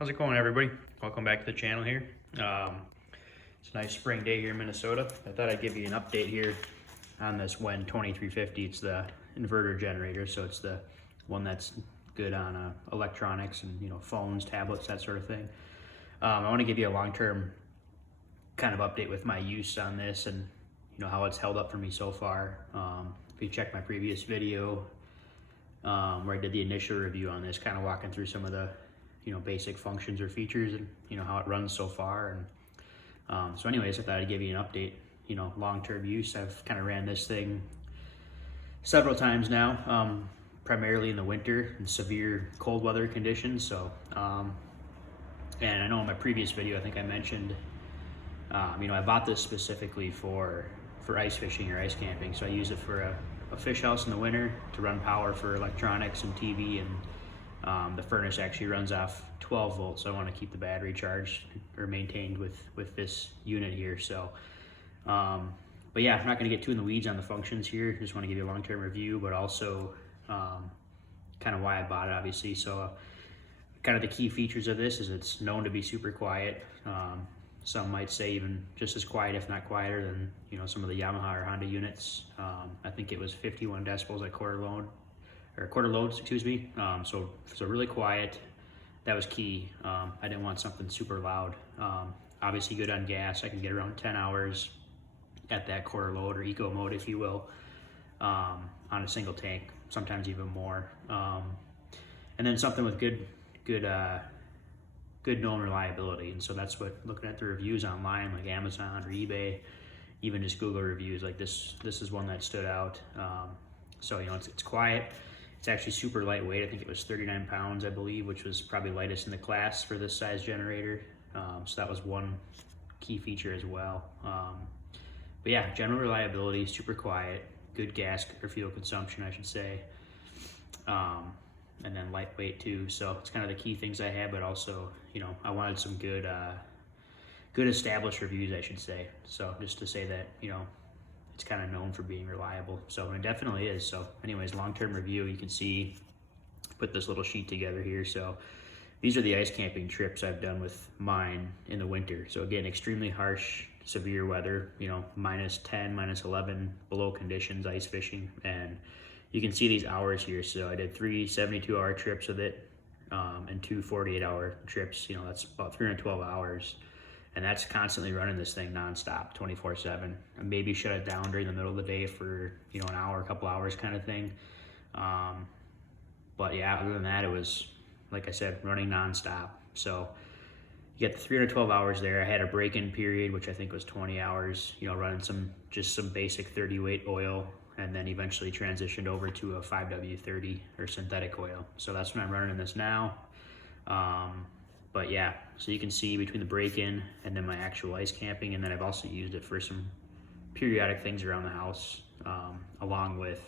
How's it going, everybody? Welcome back to the channel here. It's a nice spring day here in Minnesota. I thought I'd give you an update here on this WEN 2350. It's the inverter generator, so it's the one that's good on electronics and phones, tablets, that sort of thing. I want to give you a long-term kind of update with my use on this and how it's held up for me so far. If you check my previous video where I did the initial review on this, kind of walking through some of the basic functions or features and how it runs so far. And so anyways, I thought I'd give you an update. Long-term use, I've kind of ran this thing several times now, primarily in the winter and severe cold weather conditions. So and I know in my previous video I think I mentioned I bought this specifically for ice fishing or ice camping. So I use it for a fish house in the winter to run power for electronics and TV, and the furnace actually runs off 12 volts, so I want to keep the battery charged or maintained with this unit here. So, but yeah, I'm not going to get too in the weeds on the functions here. Just want to give you a long-term review, but also kind of why I bought it, obviously. So, kind of the key features of this is it's known to be super quiet. Some might say even just as quiet, if not quieter, than some of the Yamaha or Honda units. I think it was 51 decibels at quarter loads, excuse me. So really quiet. That was key. I didn't want something super loud. Obviously good on gas. I can get around 10 hours at that quarter load or eco mode, if you will, on a single tank, sometimes even more. And then something with good known reliability. And so that's what, looking at the reviews online, like Amazon or eBay, even just Google reviews, like this is one that stood out. So it's quiet. It's actually super lightweight. I think it was 39 pounds, I believe, which was probably lightest in the class for this size generator. So that was one key feature as well. But yeah, general reliability, super quiet, good gas or fuel consumption, I should say. And then lightweight too. So it's kind of the key things I had, but also, I wanted some good established reviews, I should say. So just to say that, it's kind of known for being reliable. So it definitely is. So anyways, long-term review, you can see, put this little sheet together here. So these are the ice camping trips I've done with mine in the winter. So again, extremely harsh, severe weather, minus 10, minus 11 below conditions, ice fishing. And you can see these hours here. So I did 3 72-hour trips with it and 2 48-hour trips. That's about 312 hours. And that's constantly running this thing nonstop, 24/7. And maybe shut it down during the middle of the day for an hour, a couple hours kind of thing. But yeah, other than that, it was, like I said, running nonstop. So you get the 312 hours there. I had a break-in period, which I think was 20 hours. Running some basic 30 weight oil, and then eventually transitioned over to a 5W30 or synthetic oil. So that's when I'm running this now. But yeah, so you can see between the break-in and then my actual ice camping, and then I've also used it for some periodic things around the house, along with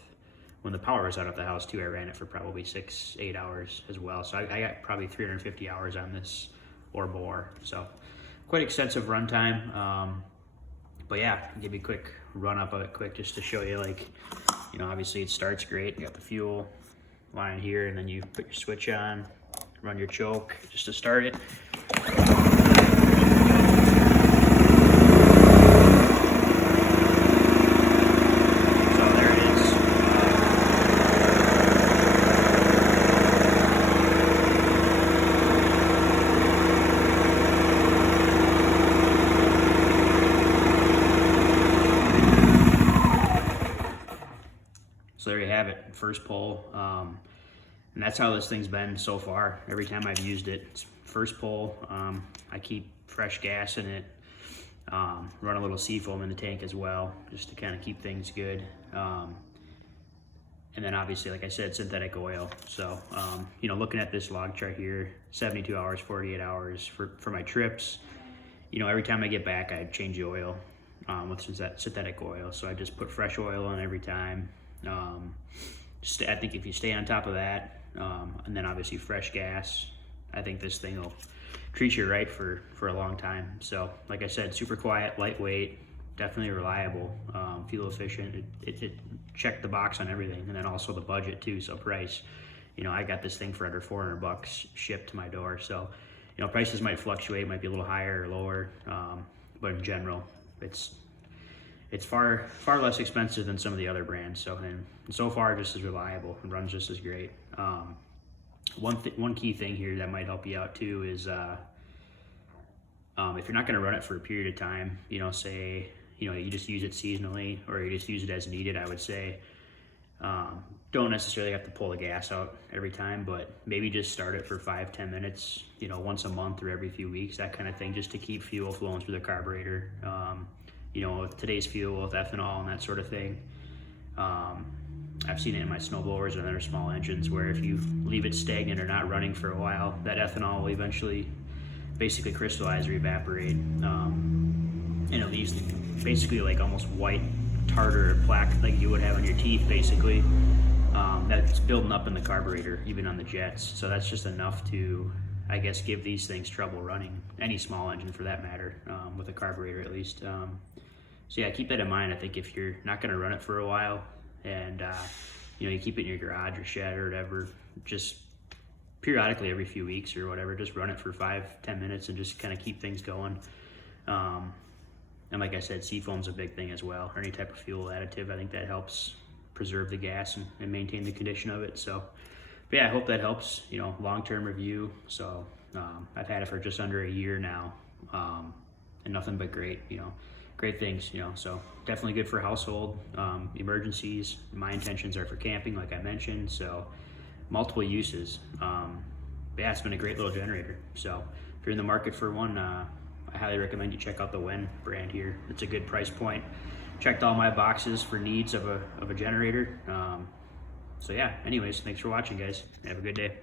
when the power was out of the house too. I ran it for probably 6-8 hours as well. So I got probably 350 hours on this or more. So quite extensive runtime. But yeah, I'll give you a quick run up of it quick just to show you, like, obviously it starts great. You got the fuel line here, and then you put your switch on, run your choke just to start it. So there it is. So there you have it, first pull. And that's how this thing's been so far. Every time I've used it, it's first pull. I keep fresh gas in it. Run a little seafoam in the tank as well, just to kind of keep things good. And then obviously, like I said, synthetic oil. So, looking at this log chart here, 72 hours, 48 hours for my trips. Every time I get back, I change the oil with synthetic oil. So I just put fresh oil on every time. I think if you stay on top of that, and then obviously fresh gas, I think this thing will treat you right for a long time. So like I said, super quiet, lightweight, definitely reliable, fuel efficient. It checked the box on everything, and then also the budget too. So price, I got this thing for under $400 shipped to my door. So you know, prices might fluctuate, might be a little higher or lower, but in general, it's far less expensive than some of the other brands. So, and so far just as reliable and runs just as great. One key thing here that might help you out too is if you're not going to run it for a period of time, you know, say, you know, you just use it seasonally or you just use it as needed, I would say, don't necessarily have to pull the gas out every time, but maybe just start it for 5-10 minutes, you know, once a month or every few weeks, that kind of thing, just to keep fuel flowing through the carburetor. You know, with today's fuel with ethanol and that sort of thing, I've seen it in my snowblowers and other small engines where if you leave it stagnant or not running for a while, that ethanol will eventually basically crystallize or evaporate, and it leaves basically like almost white tartar plaque like you would have on your teeth, basically, that's building up in the carburetor, even on the jets. So that's just enough to, I guess, give these things trouble running, any small engine for that matter, with a carburetor at least. So yeah, keep that in mind. I think if you're not going to run it for a while and you know, you keep it in your garage or shed or whatever, just periodically every few weeks or whatever, just run it for 5-10 minutes and just kind of keep things going. And like I said, seafoam's a big thing as well, or any type of fuel additive. I think that helps preserve the gas and maintain the condition of it. So, but yeah, I hope that helps, you know, long-term review. So I've had it for just under a year now, and nothing but great, you know, great things, you know, so definitely good for household, emergencies. My intentions are for camping, like I mentioned, so multiple uses. But yeah, it's been a great little generator. So if you're in the market for one, I highly recommend you check out the WEN brand here. It's a good price point. Checked all my boxes for needs of a generator. So yeah, anyways, thanks for watching, guys. Have a good day.